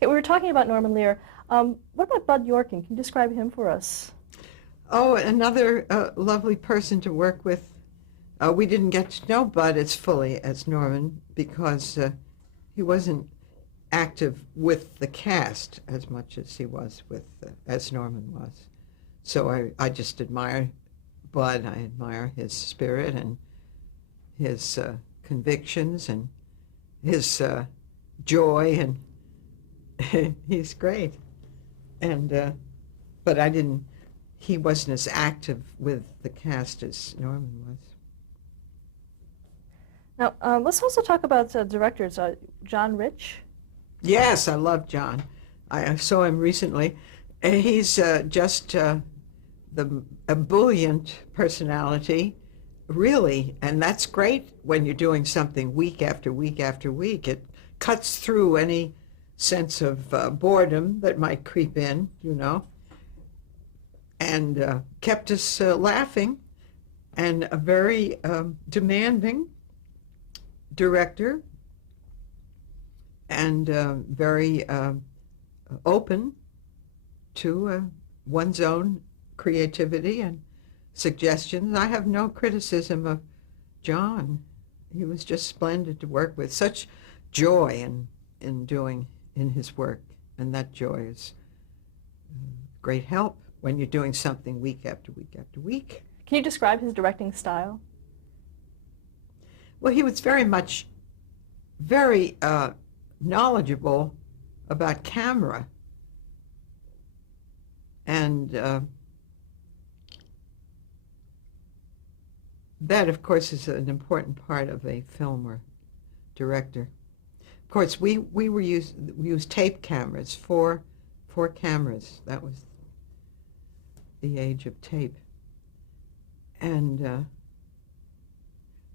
Okay, we were talking about Norman Lear. What about Bud Yorkin? Can you describe him for us? Oh, another lovely person to work with. We didn't get to know Bud as fully as Norman because he wasn't active with the cast as much as he was with, as Norman was. So I just admire Bud. I admire his spirit and his convictions and his joy, and he's great. And but I didn't. He wasn't as active with the cast as Norman was. Now, let's also talk about directors. John Rich. Yes, I love John. I saw him recently. And he's just the ebullient personality, really, and that's great when you're doing something week after week after week. It cuts through any sense of boredom that might creep in, and kept us laughing, and a very demanding director, and very open to one's own creativity and suggestions. I have no criticism of John. He was just splendid to work with. Such joy in doing in his work, and that joy is great help when you're doing something week after week after week. Can you describe his directing style? Well, he was very knowledgeable about camera, and that, of course, is an important part of a film or director. Of course, we used tape cameras, four cameras. That was the age of tape, and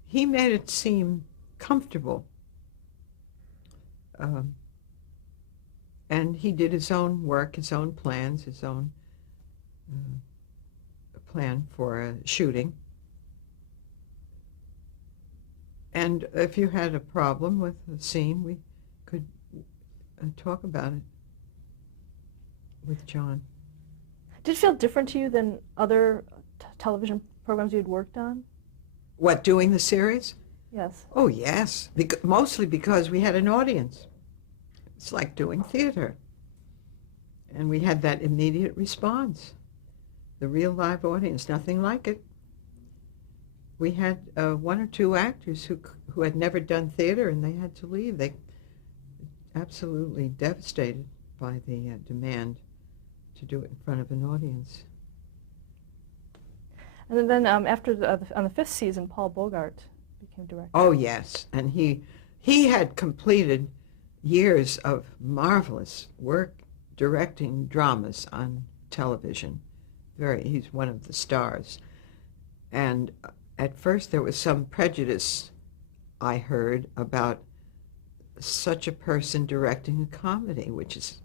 he made it seem comfortable. And he did his own work, his own plans, his own plan for shooting. And if you had a problem with a scene, we could talk about it with John. Did it feel different to you than other television programs you had worked on? What, doing the series? Yes. Oh, yes. Mostly because we had an audience. It's like doing theater. And we had that immediate response. The real live audience, nothing like it. We had one or two actors who had never done theater, and they had to leave. They absolutely devastated by the demand to do it in front of an audience. And then after on the fifth season, Paul Bogart became director. Oh, yes. And he had completed years of marvelous work directing dramas on television. He's one of the stars. And at first there was some prejudice, I heard, about such a person directing a comedy, which is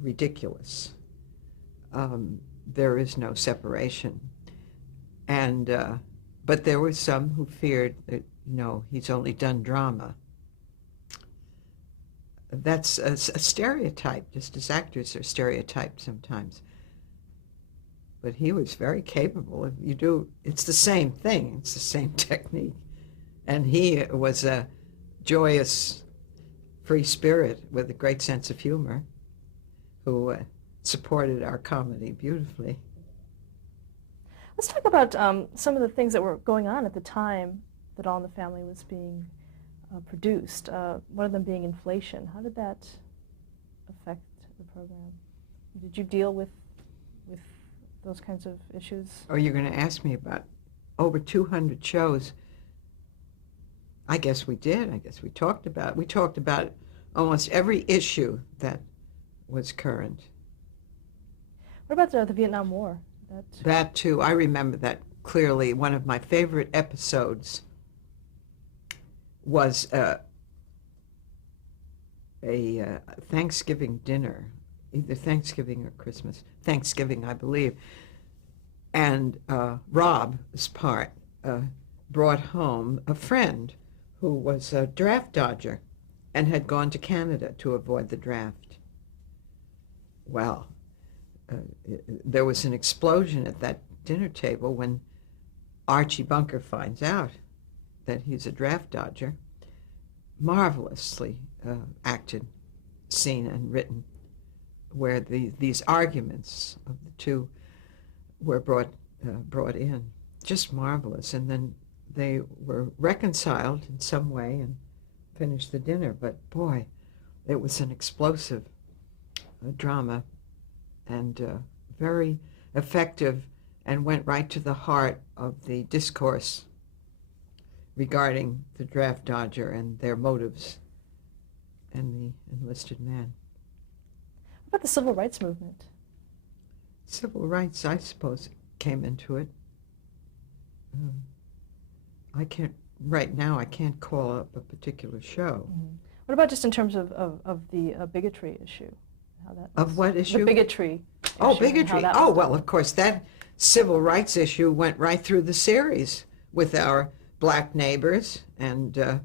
ridiculous. There is no separation. And but there were some who feared that, he's only done drama. That's a stereotype, just as actors are stereotyped sometimes. But he was very capable. It's the same thing. It's the same technique. And he was a joyous, free spirit with a great sense of humor who supported our comedy beautifully. Let's talk about some of the things that were going on at the time that All in the Family was being produced. One of them being inflation. How did that affect the program? Did you deal with those kinds of issues? Oh, you're going to ask me about over 200 shows. I guess we did. I guess we talked about almost every issue that was current. What about the Vietnam War? That too. I remember that clearly. One of my favorite episodes was a Thanksgiving dinner, either Thanksgiving or Christmas. Thanksgiving, I believe. And Rob's part brought home a friend who was a draft dodger and had gone to Canada to avoid the draft. well, uh, there was an explosion at that dinner table when Archie Bunker finds out that he's a draft dodger. Marvelously acted, scene, and written, where these arguments of the two were brought in. Just marvelous. And then they were reconciled in some way and finished the dinner. But boy, it was an explosive drama and very effective, and went right to the heart of the discourse regarding the draft dodger and their motives and the enlisted man. What about the civil rights movement? Civil rights, I suppose, came into it. I can't, right now, I can't call up a particular show. Mm-hmm. What about just in terms of the bigotry issue? How that was, of what issue? The bigotry. Oh, issue, bigotry. Oh, well, of course, that civil rights issue went right through the series with our black neighbors. And,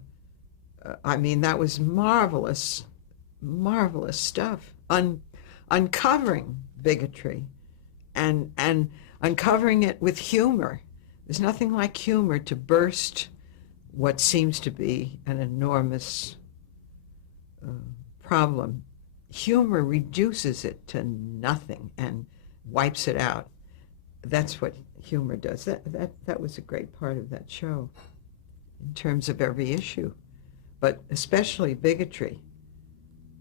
I mean, that was marvelous, marvelous stuff. Uncovering bigotry and uncovering it with humor. There's nothing like humor to burst what seems to be an enormous problem. Humor reduces it to nothing and wipes it out. That's what humor does. That was a great part of that show in terms of every issue, but especially bigotry.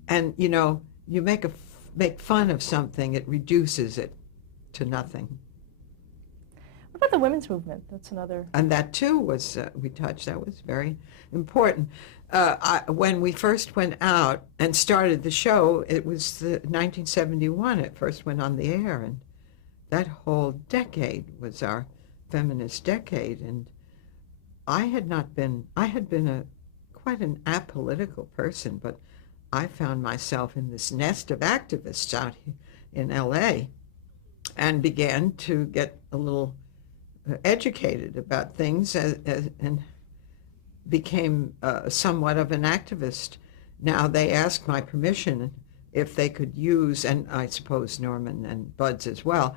And, you know, you make fun of something, it reduces it to nothing. What about the women's movement? That's another. And that too was, we touched, that was very important. When we first went out and started the show, it was 1971, it first went on the air, and that whole decade was our feminist decade. And I had been quite an apolitical person, but I found myself in this nest of activists out here in LA and began to get a little educated about things and became somewhat of an activist. Now they asked my permission if they could use, and I suppose Norman and Bud's as well,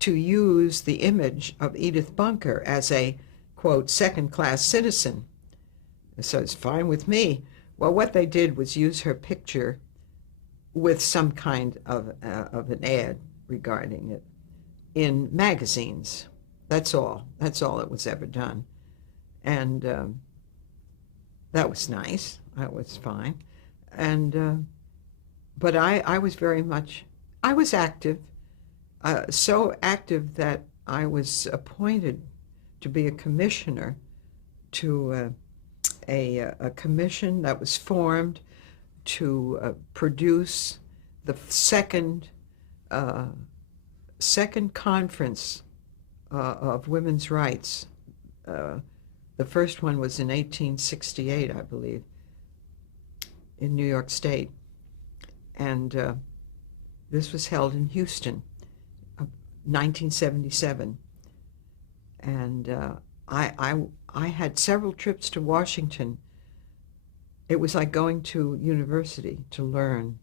to use the image of Edith Bunker as a, quote, second-class citizen. So it's fine with me. Well, what they did was use her picture with some kind of an ad regarding it in magazines. That's all. That's all that was ever done. And that was nice. That was fine. And but I was very much, I was active, so active that I was appointed to be a commissioner to a commission that was formed to produce the second conference of women's rights. The first one was in 1868, I believe, in New York State. And this was held in Houston, 1977. And I had several trips to Washington. It was like going to university to learn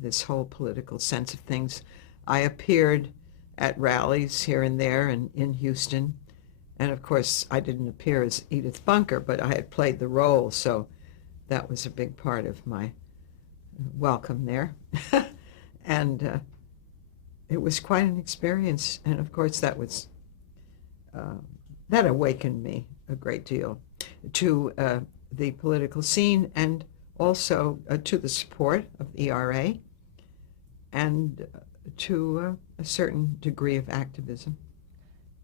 this whole political sense of things. I appeared at rallies here and there and in Houston. And of course, I didn't appear as Edith Bunker, but I had played the role, so that was a big part of my welcome there. And it was quite an experience. And of course, that awakened me a great deal to the political scene, and also to the support of ERA, and to a certain degree of activism.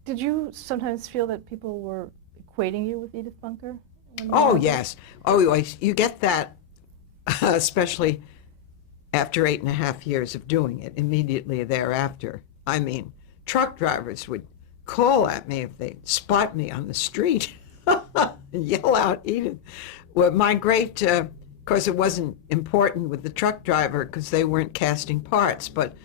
Did you sometimes feel that people were equating you with Edith Bunker? Oh, yes. Oh, you get that, especially after 8.5 years of doing it, immediately thereafter. I mean, truck drivers would call at me if they spot me on the street and yell out, Edith. Well, my great, of course, it wasn't important with the truck driver because they weren't casting parts, but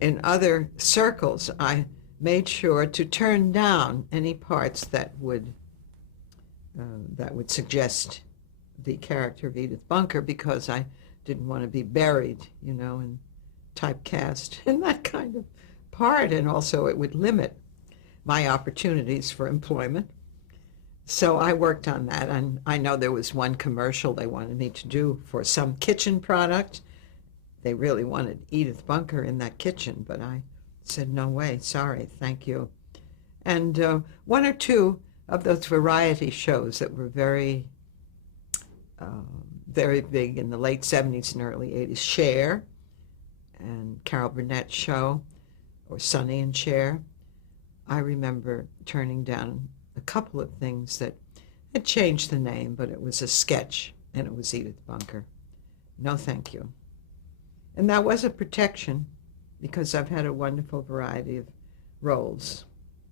in other circles, I made sure to turn down any parts that would suggest the character of Edith Bunker, because I didn't want to be buried, in typecast in that kind of part, and also it would limit my opportunities for employment. So I worked on that, and I know there was one commercial they wanted me to do for some kitchen product. They really wanted Edith Bunker in that kitchen, but I said, no way, sorry, thank you. And one or two of those variety shows that were very big in the late 70s and early 80s, Cher and Carol Burnett's show, or Sonny and Cher. I remember turning down a couple of things that had changed the name, but it was a sketch, and it was Edith Bunker. No, thank you. And that was a protection, because I've had a wonderful variety of roles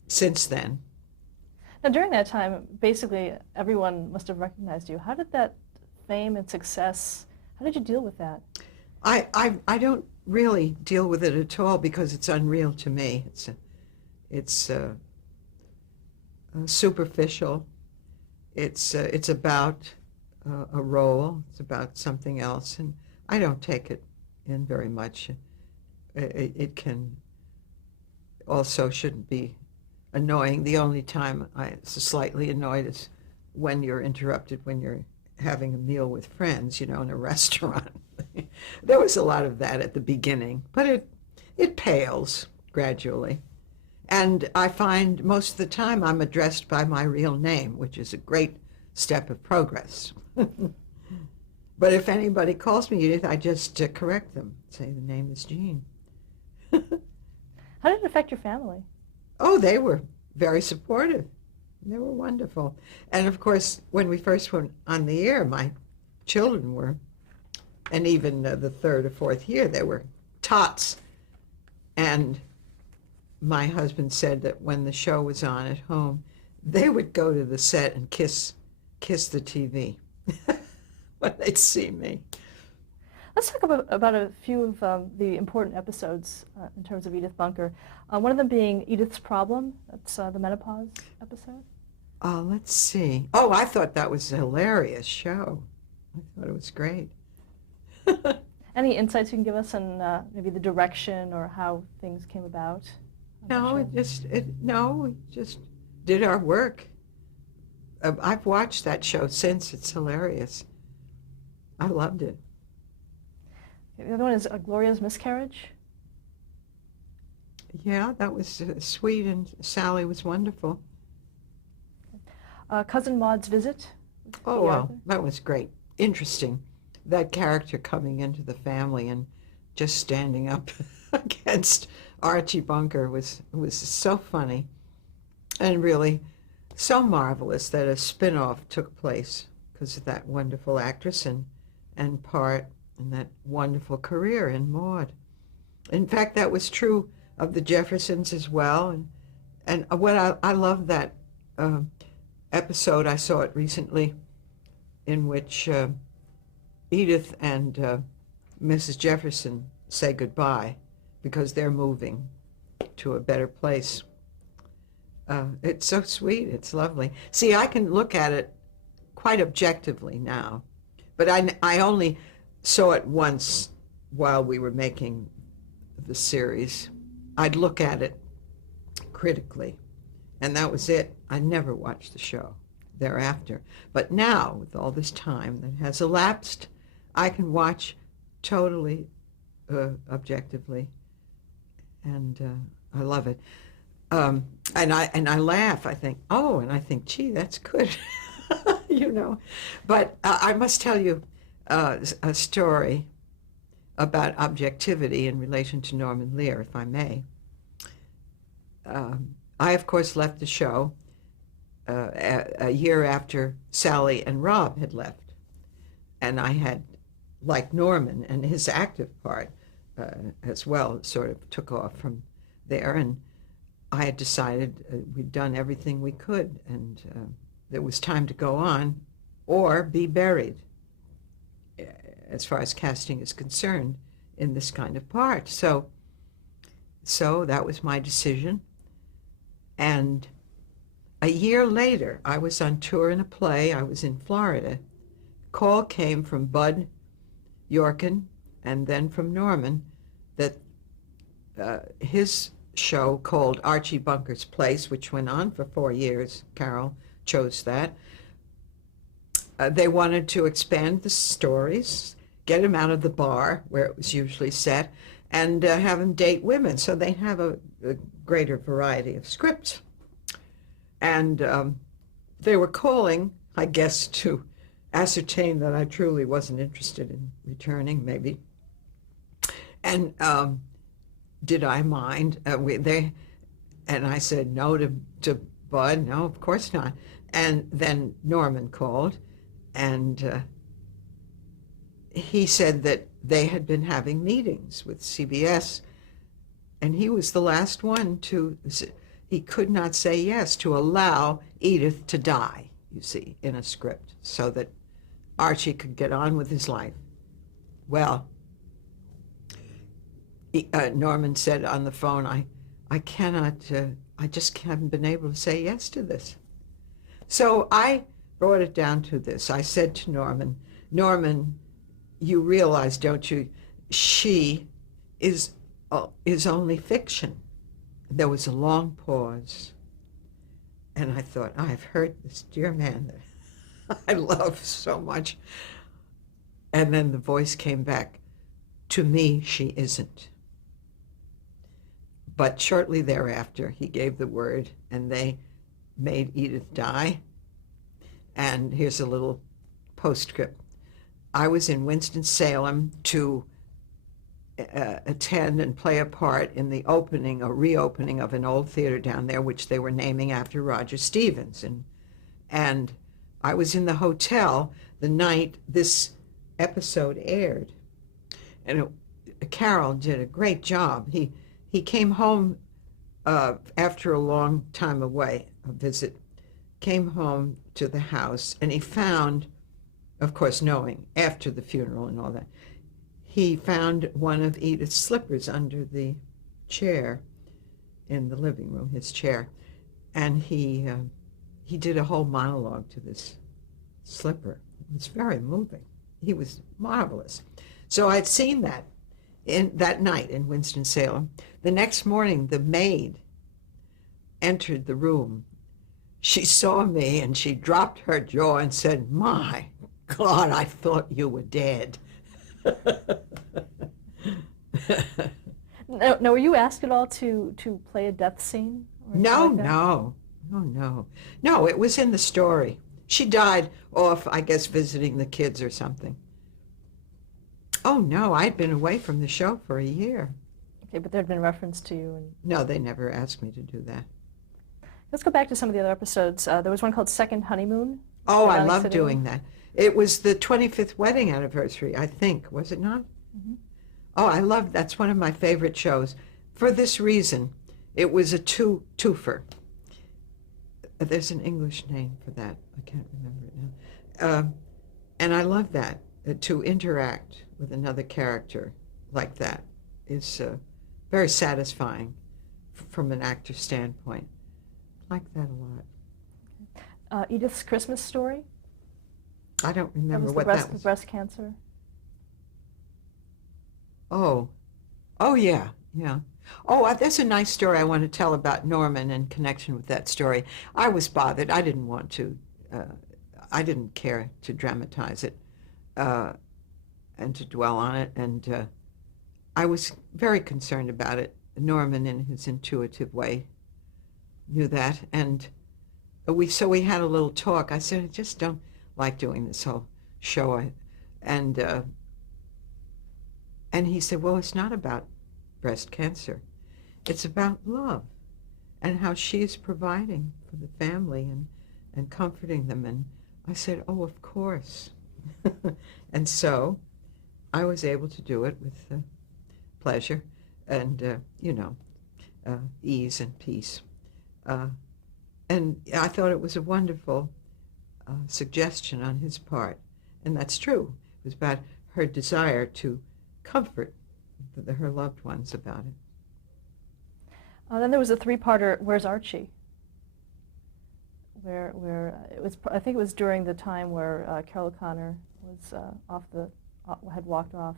since then. Now, during that time, basically everyone must have recognized you. How did that fame and success, how did you deal with that? I don't really deal with it at all, because it's unreal to me. It's superficial. It's about a role. It's about something else, and I don't take it in very much. It can also shouldn't be annoying. The only time I'm slightly annoyed is when you're interrupted when you're having a meal with friends, in a restaurant. There was a lot of that at the beginning, but it pales gradually. And I find most of the time I'm addressed by my real name, which is a great step of progress. But if anybody calls me Edith, I just correct them, say the name is Jean. How did it affect your family? Oh, they were very supportive. They were wonderful. And of course, when we first went on the air, my children were, and even the third or fourth year, they were tots. And my husband said that when the show was on at home, they would go to the set and kiss the TV when they'd see me. Let's talk about a few of the important episodes in terms of Edith Bunker. One of them being Edith's Problem. That's the menopause episode. Let's see. Oh, I thought that was a hilarious show. I thought it was great. Any insights you can give us on maybe the direction or how things came about? No, we just did our work. I've watched that show since. It's hilarious. I loved it. The other one is Gloria's Miscarriage. Yeah, that was sweet, and Sally was wonderful. Cousin Maud's Visit. Oh, well, that was great. Interesting. That character coming into the family and just standing up against Archie Bunker was so funny, and really so marvelous that a spin-off took place because of that wonderful actress and part and that wonderful career in Maud. In fact, that was true of the Jeffersons as well. And what I love that episode, I saw it recently, in which Edith and Mrs. Jefferson say goodbye because they're moving to a better place. It's so sweet. It's lovely. See, I can look at it quite objectively now, but I only saw it once while we were making the series. I'd look at it critically, and that was it. I never watched the show thereafter. But now, with all this time that has elapsed, I can watch totally objectively, and I love it. And I laugh. I think, oh, and I think, gee, that's good, But I must tell you a story about objectivity in relation to Norman Lear, if I may. I, of course, left the show a year after Sally and Rob had left. And I had, like Norman and his active part as well, sort of took off from there. And I had decided we'd done everything we could, and there was time to go on or be buried, as far as casting is concerned, in this kind of part. So that was my decision. And a year later, I was on tour in a play. I was in Florida. Call came from Bud Yorkin and then from Norman that his show called Archie Bunker's Place, which went on for 4 years, Carol chose that. They wanted to expand the stories, get him out of the bar where it was usually set, and have him date women so they have a greater variety of scripts. And they were calling, I guess, to ascertain that I truly wasn't interested in returning, maybe. And did I mind? And I said no to Bud. No, of course not. And then Norman called, and he said that they had been having meetings with CBS, and he was the last one to. He could not say yes to allow Edith to die, you see, in a script, so that Archie could get on with his life. Well, Norman said on the phone, I cannot, I just haven't been able to say yes to this. So I brought it down to this. I said to Norman, you realize, don't you, she is only fiction. There was a long pause, and I thought, I've heard this dear man that I love so much. And then the voice came back, to me, she isn't. But shortly thereafter, he gave the word, and they made Edith die. And here's a little postscript. I was in Winston-Salem to attend and play a part in the opening or reopening of an old theater down there, which they were naming after Roger Stevens. And I was in the hotel the night this episode aired. And Carol did a great job. He came home after a long time away, a visit, came home to the house, and he found, of course, knowing after the funeral and all that, he found one of Edith's slippers under the chair in the living room, his chair, and he did a whole monologue to this slipper. It was very moving. He was marvelous. So I'd seen that that night in Winston-Salem. The next morning, the maid entered the room. She saw me and she dropped her jaw and said, "My God, I thought you were dead." Now, were you asked at all to play a death scene? Or No, like that? No, it was in the story. She died off, I guess, visiting the kids or something. Oh, no, I'd been away from the show for a year. Okay, but there had been reference to you. And No, they never asked me to do that. let's go back to some of the other episodes. There was one called Second Honeymoon. Oh, I Atlantic love City. doing that. It was the 25th wedding anniversary, I think, was it not? Mm-hmm. Oh, I love, that's one of my favorite shows. For this reason, it was a twofer. There's an English name for that. I can't remember it now. And I love that, to interact with another character like that is very satisfying from an actor's standpoint. I like that a lot. Edith's Christmas Story. I don't That remember was what that the was. breast cancer. Oh, yeah. Oh, there's a nice story I want to tell about Norman in connection with that story. I was bothered. I didn't want to, I didn't care to dramatize it and to dwell on it. And I was very concerned about it. Norman, in his intuitive way, knew that. And we had a little talk. I said, I just don't like doing this whole show. And he said, well, it's not about breast cancer. It's about love and how she is providing for the family and comforting them. And I said, oh, of course. And so I was able to do it with pleasure and, ease and peace. And I thought it was a wonderful suggestion on his part. And that's true. It was about her desire to comfort her loved ones about it. Then there was a three-parter, Where's Archie? Where it was, I think it was during the time where Carol Connor was had walked off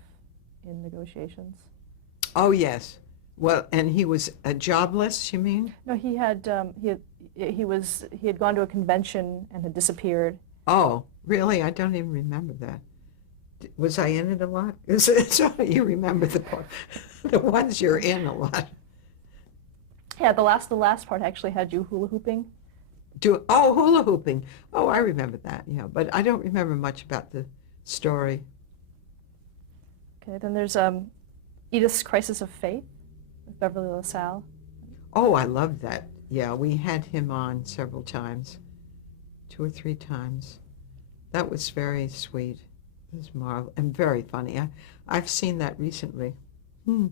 in negotiations. Oh, yes. Well, and he was jobless, you mean? No, he had gone to a convention and had disappeared. Oh, really? I don't even remember that. Was I in it a lot? So you remember the ones you're in a lot. Yeah, the last part actually had you hula hooping. Hula hooping. Oh, I remember that. Yeah, but I don't remember much about the story. Okay, then there's Edith's Crisis of Faith with Beverly LaSalle. Oh, I loved that. Yeah, we had him on several times, 2 or 3 times. That was very sweet. It was marvelous and very funny. I've seen that recently. And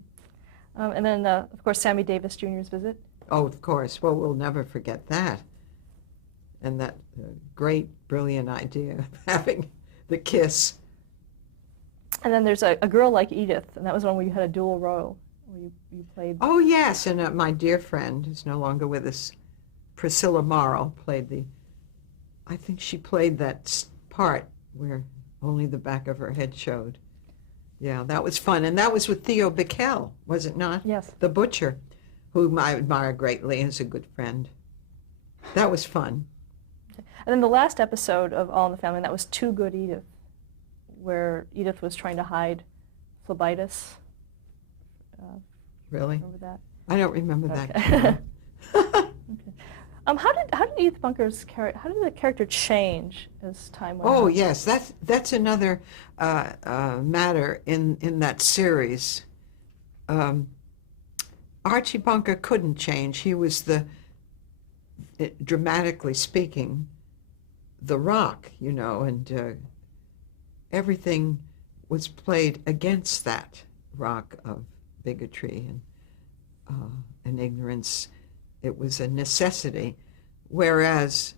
then, of course, Sammy Davis Jr.'s Visit. Oh, of course. Well, we'll never forget that. And that great, brilliant idea of having the kiss. And then there's a Girl Like Edith, and that was one where you had a dual role, where you played. Oh, yes, and my dear friend, who's no longer with us, Priscilla Morrow, I think she played that part where only the back of her head showed. Yeah, that was fun. And that was with Theo Bickel, was it not? Yes. The butcher, whom I admire greatly as a good friend. That was fun. And then the last episode of All in the Family, that was Too Good Edith, where Edith was trying to hide phlebitis. Really? Remember that? I don't remember Okay. that. Okay. How did Edith Bunker's character, how did the character change as time went on? Oh, yes, that's another matter in that series. Archie Bunker couldn't change. He was dramatically speaking, the rock, and everything was played against that rock of bigotry and ignorance. It was a necessity, whereas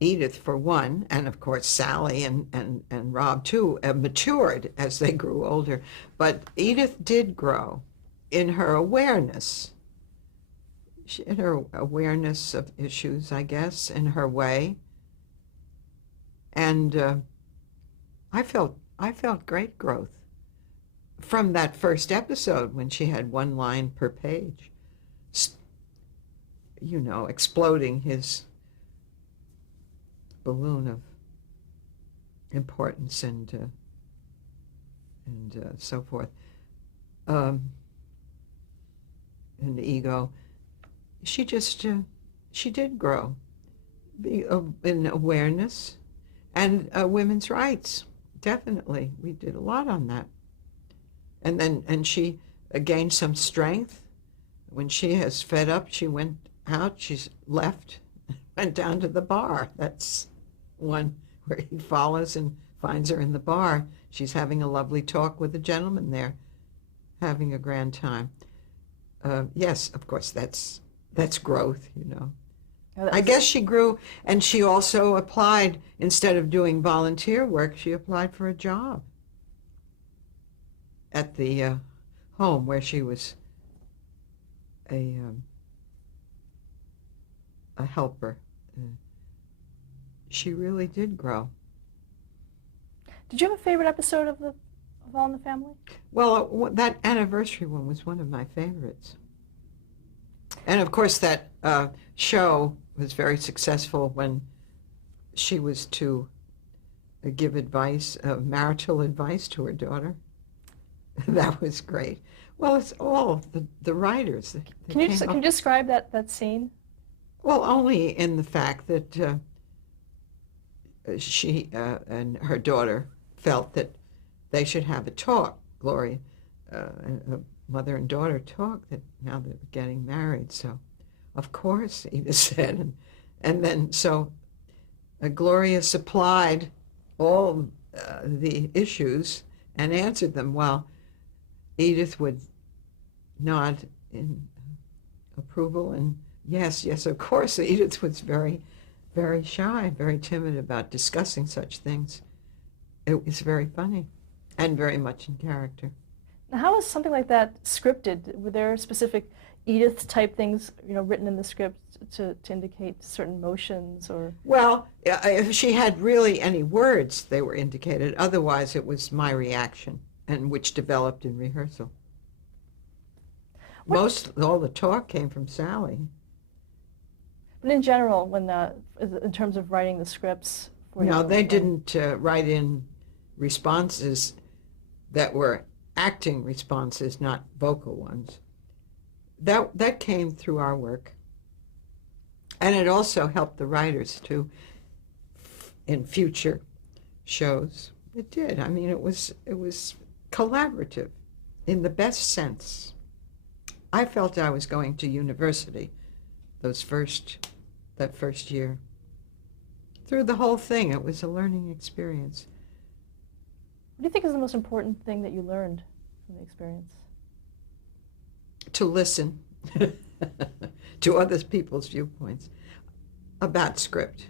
Edith, for one, and of course Sally and Rob too, matured as they grew older. But Edith did grow in her awareness. In her awareness of issues, I guess, in her way. And I felt great growth from that first episode when she had one line per page, exploding his balloon of importance and so forth, and ego. She did grow in awareness and women's rights. Definitely, we did a lot on that. And she gained some strength. When she has fed up, she went out. She's left, went down to the bar. That's one where he follows and finds her in the bar. She's having a lovely talk with a gentleman there, having a grand time. Yes, of course, that's growth, I guess she grew, and she also applied, instead of doing volunteer work, she applied for a job at the home where she was a helper. She really did grow. Did you have a favorite episode of All in the Family? Well, that anniversary one was one of my favorites. And of course, that show was very successful when she was to give advice, marital advice to her daughter. That was great. Well, it's all the writers. Can you describe that scene? Well, only in the fact that she and her daughter felt that they should have a talk. Gloria, a mother and daughter talk, that now they're getting married. So, of course, Edith said. And then so Gloria supplied all the issues and answered them, while Edith would nod in approval and yes, of course. Edith was very, very shy, very timid about discussing such things. It was very funny and very much in character. Now, how was something like that scripted? Were there specific Edith-type things, written in the script to indicate certain motions or? Well, if she had really any words, they were indicated. Otherwise, it was my reaction. and which developed in rehearsal. What, All the talk came from Sally. but in general, in terms of writing the scripts for No, you, they didn't write in responses that were acting responses, not vocal ones. That came through our work. And it also helped the writers too in future shows. It did. I mean, it was collaborative in the best sense. I felt I was going to university that first year. Through the whole thing, it was a learning experience. What do you think is the most important thing that you learned from the experience? To listen to other people's viewpoints about script,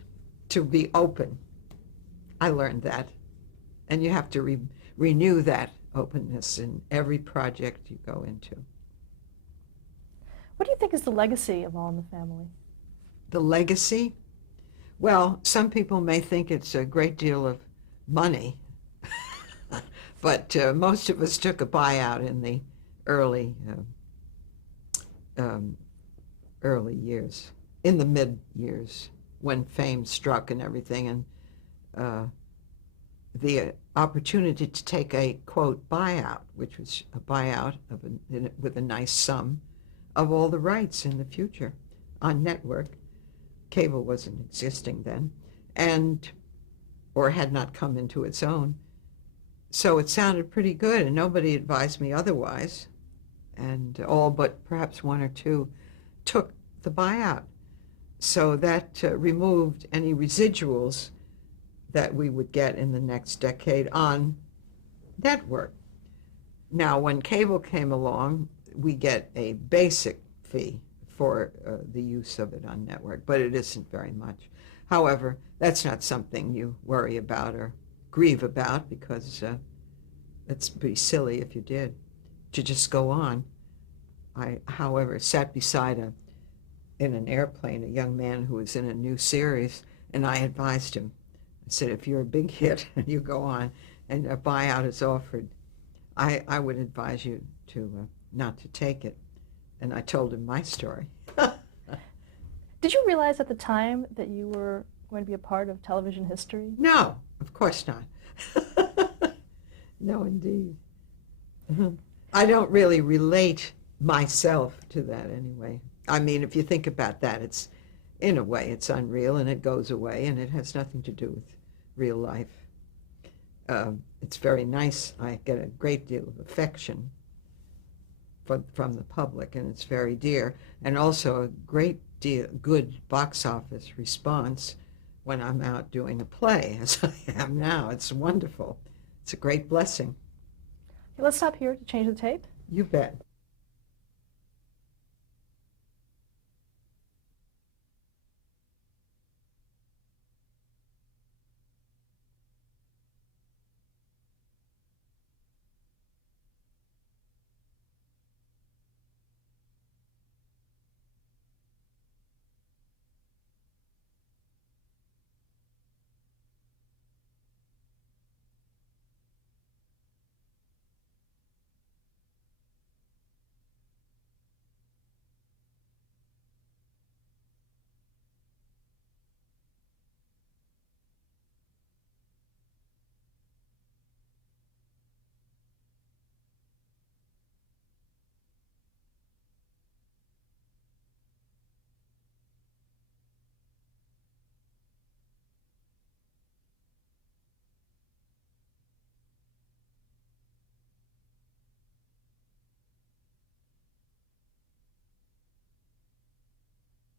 to be open. I learned that. And you have to renew that openness in every project you go into. What do you think is the legacy of All in the Family? The legacy? Well, some people may think it's a great deal of money, but most of us took a buyout in the early years, in the mid years, when fame struck and everything, and the opportunity to take a, quote, buyout, which was a buyout with a nice sum of all the rights in the future on network. Cable wasn't existing then, or had not come into its own. So it sounded pretty good, and nobody advised me otherwise. And all but perhaps one or two took the buyout. So that removed any residuals that we would get in the next decade on network. Now, when cable came along, we get a basic fee for the use of it on network, but it isn't very much. However, that's not something you worry about or grieve about, because it's pretty silly if you did, to just go on. I, however, sat beside in an airplane a young man who was in a new series, and I advised him. I said, if you're a big hit and you go on and a buyout is offered, I would advise you to not to take it. And I told him my story. Did you realize at the time that you were going to be a part of television history? No, of course not. No, indeed. I don't really relate myself to that anyway. I mean, if you think about that, it's, in a way, it's unreal, and it goes away, and it has nothing to do with real life. It's very nice. I get a great deal of affection from the public, and it's very dear, and also a great deal good box office response when I'm out doing a play, as I am now. It's wonderful. It's a great blessing. Okay, let's stop here to change the tape. You bet.